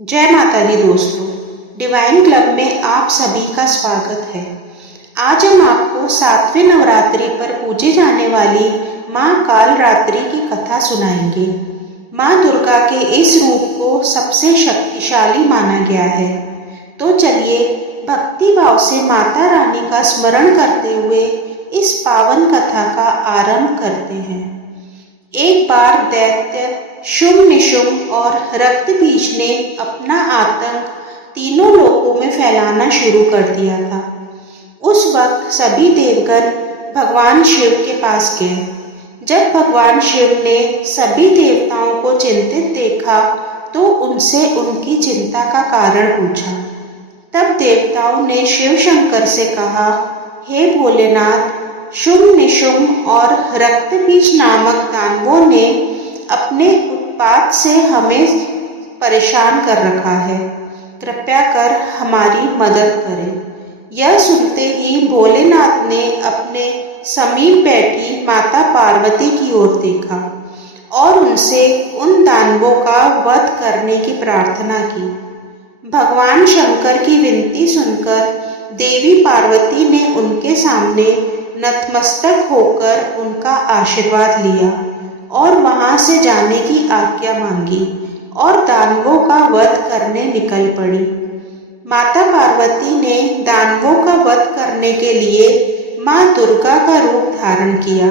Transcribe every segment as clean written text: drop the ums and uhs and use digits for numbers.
जय माता दी दोस्तों, डिवाइन क्लब में आप सभी का स्वागत है। आज हम आपको 7वें नवरात्रि पर पूजे जाने वाली माँ कालरात्रि की कथा सुनाएंगे। माँ दुर्गा के इस रूप को सबसे शक्तिशाली माना गया है। तो चलिए भक्ति भाव से माता रानी का स्मरण करते हुए इस पावन कथा का आरंभ करते हैं। एक बार दैत्य शुंभ निशुंभ और रक्तबीज ने अपना आतंक तीनों लोकों में फैलाना शुरू कर दिया था। उस वक्त सभी देवगण भगवान शिव के पास गए। जब भगवान शिव ने सभी देवताओं को चिंतित देखा तो उनसे उनकी चिंता का कारण पूछा। तब देवताओं ने शिव शंकर से कहा, हे भोलेनाथ, शुंभ निशुंभ और रक्तबीज नामक दानवों ने अपने उत्पात से हमें परेशान कर रखा है। कृपया कर हमारी मदद करें। यह सुनते ही भोलेनाथ ने अपने समीप बैठी माता पार्वती की ओर देखा और उनसे उन दानवों का वध करने की प्रार्थना की। भगवान शंकर की विनती सुनकर देवी पार्वती ने उनके सामने नतमस्तक होकर उनका आशीर्वाद लिया और वहां से जाने की आज्ञा मांगी और दानवों का वध करने निकल पड़ी। माता पार्वती ने दानवों का वध करने के लिए माँ दुर्गा का रूप धारण किया।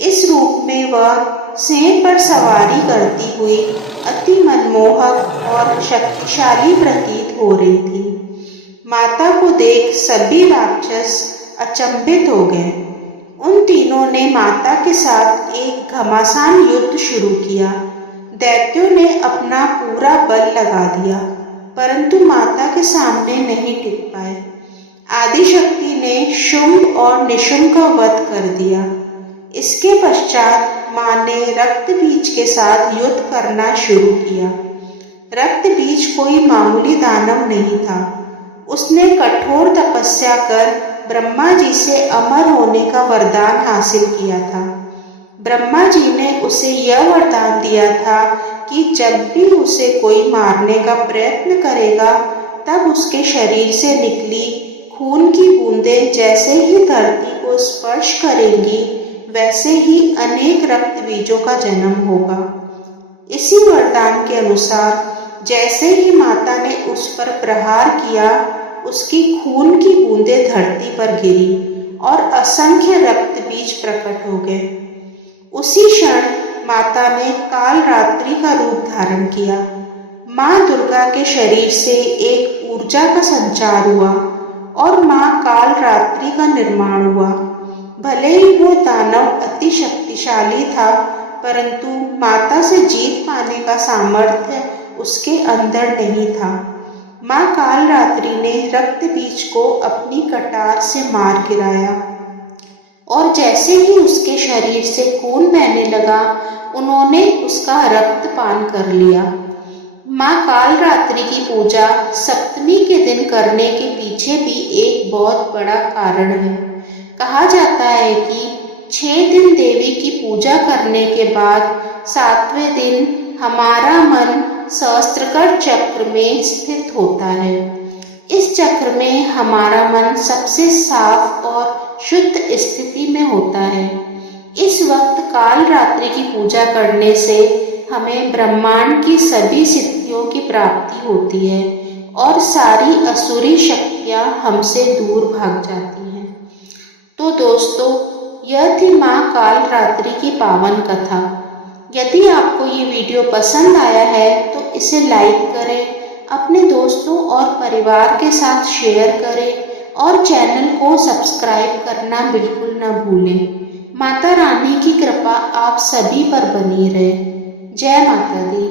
इस रूप में वह सिंह पर सवारी करती हुई अति मनमोहक और शक्तिशाली प्रतीत हो रही थी। माता को देख सभी राक्षस अचंभित हो गए। उन तीनों ने माता के साथ एक घमासान युद्ध शुरू किया। दैत्यों ने अपना पूरा बल लगा दिया, परंतु माता के सामने नहीं टिक पाए। आदिशक्ति ने शुंभ और निशुंभ का वध कर दिया। इसके पश्चात माँ ने रक्तबीज के साथ युद्ध करना शुरू किया। रक्तबीज कोई मामूली दानव नहीं था। उसने कठोर तपस्या कर ब्रह्मा जी से अमर होने का वरदान हासिल किया था। ब्रह्मा जी ने उसे यह वरदान दिया था कि जब भी उसे कोई मारने का प्रयत्न करेगा, तब उसके शरीर से निकली खून की बूंदें जैसे ही धरती को स्पर्श करेंगी, वैसे ही अनेक रक्तबीजों का जन्म होगा। इसी वरदान के अनुसार जैसे ही माता ने उस पर प्रहार किया, उसकी खून की बूंदें धरती पर गिरी और असंख्य रक्तबीज प्रकट हो गए। उसी क्षण माता ने कालरात्रि का रूप धारण किया। माँ दुर्गा के शरीर से एक ऊर्जा का संचार हुआ और माँ कालरात्रि का निर्माण हुआ। भले ही वो दानव अति शक्तिशाली था, परंतु माता से जीत पाने का सामर्थ्य उसके अंदर नहीं था। माँ कालरात्रि ने रक्तबीज को अपनी कटार से मार गिराया और जैसे ही उसके शरीर से खून बहने लगा, उन्होंने उसका रक्त पान कर लिया। माँ कालरात्रि की पूजा सप्तमी के दिन करने के पीछे भी एक बहुत बड़ा कारण है। कहा जाता है कि 6 दिन देवी की पूजा करने के बाद 7वें दिन हमारा मन सहस्त्रकर चक्र में स्थित होता है। इस चक्र में हमारा मन सबसे साफ और शुद्ध स्थिति में होता है। इस वक्त कालरात्रि की पूजा करने से हमें ब्रह्मांड की सभी सिद्धियों की प्राप्ति होती है और सारी असुरी शक्तियाँ हमसे दूर भाग जाती हैं। तो दोस्तों, यह थी माँ कालरात्रि की पावन कथा। यदि आपको ये वीडियो पसंद आया है तो इसे लाइक करें, अपने दोस्तों और परिवार के साथ शेयर करें और चैनल को सब्सक्राइब करना बिल्कुल न भूलें। माता रानी की कृपा आप सभी पर बनी रहे। जय माता दी।